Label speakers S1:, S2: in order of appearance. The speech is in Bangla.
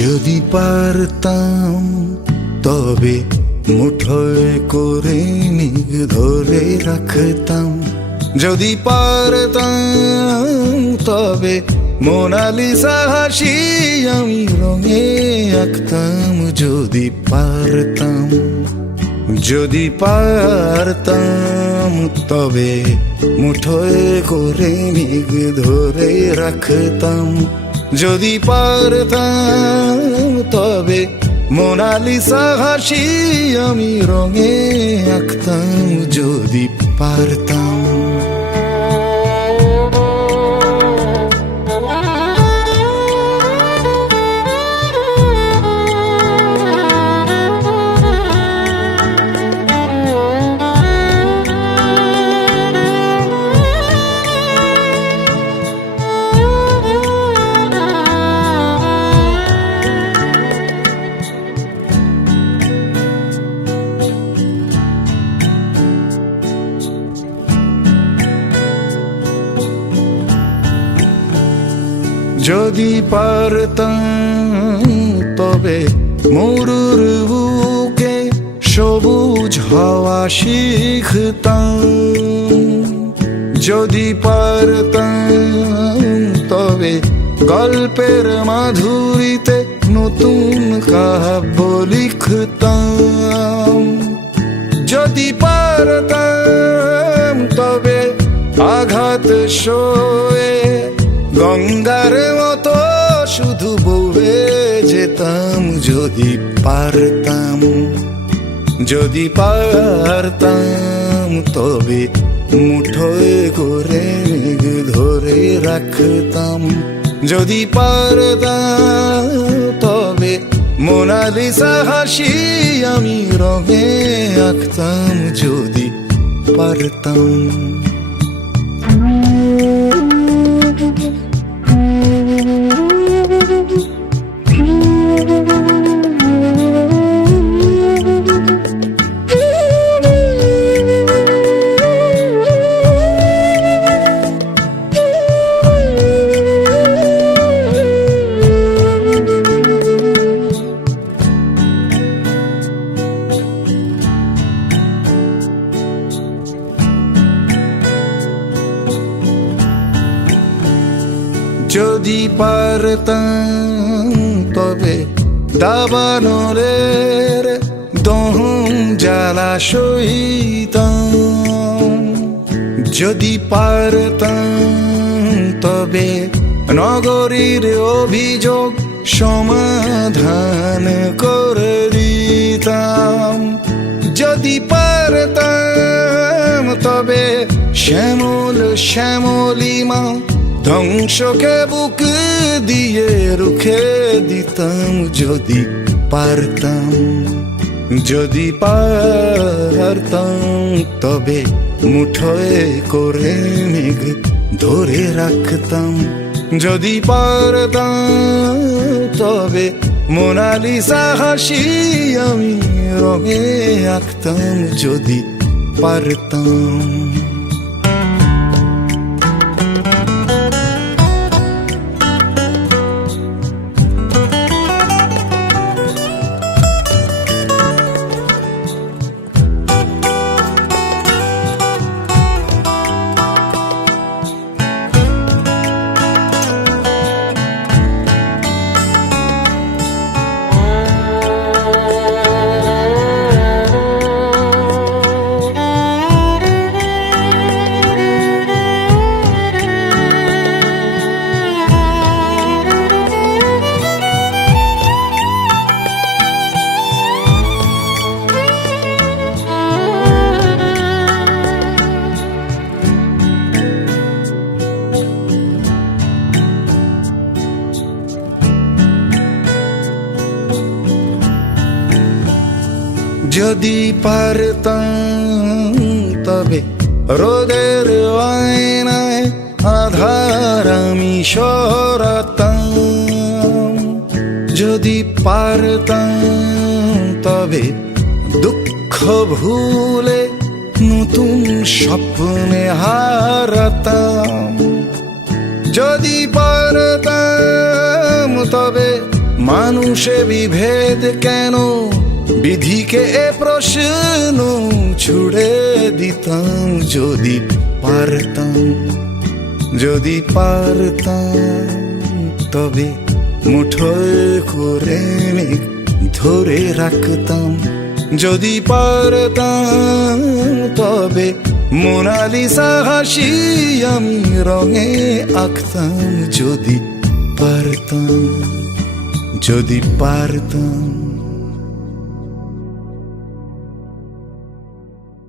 S1: যদি পারতাম, তবে মুঠোয় করে নিগ ধরে রাখতাম। যদি পারতাম, তবে মোনালিসা হাসি আমি রঙে আঁকতাম। যদি পারতাম যদি পারতাম, তবে মুঠোয় করে নিগ ধরে রাখতাম। যদি পারতাম তবে মোনালিসা হাসি আমি রঙে আঁকতাম। যদি পারতাম। যদি পারতাম তবে মরুর বুকে সবুজ হওয়া শিখতাম। যদি পারতাম তবে গল্পের মাধুরীতে নতুন কাব্য লিখতাম। যদি পারতাম তবে আঘাত সয়ে গঙ্গার মতো শুধু বউবে যেতাম, যদি পারতাম যদি পারতাম, তবে মুঠোয় করে ধরে রাখতাম। যদি পারতাম, তবে মোনালিসা হাসি আমি রঙে আঁকতাম, যদি পারতাম। যদি পারতাম তবে দাবানলের দহন জ্বালা সইতাম যদি পারতাম তবে নগরীর অভিযোগ সমাধান করে দিতাম। যদি পারতাম তবে শ্যামল, শ্যামলিমা ধ্বংসকে বুক দিয়ে রুখে দিতাম, যদি পারতাম যদি পারতাম, তবে মুঠোয় করে মেঘ ধরে রাখতাম। যদি পারতাম, তবে মোনালিসা হাসি আমি রঙে আঁকতাম, যদি পারতাম। যদি পারতাম তবে রোদের আয়নায় আধার আমি সরাতাম। যদি পারতাম তবে দুঃখ ভুলে নতুন স্বপ্নে হারাতাম। যদি পারতাম তবে মানুষে বিভেদ কেন বিধিকে এ প্রশ্ন ছুড়ে দিতাম যদি পারতাম যদি পারতাম, তবে মুঠোয় করে ধরে রাখতাম। যদি পারতাম, তবে মোনালিসা হাসি আমি রঙে আঁকতাম। যদি পারতাম যদি পারতাম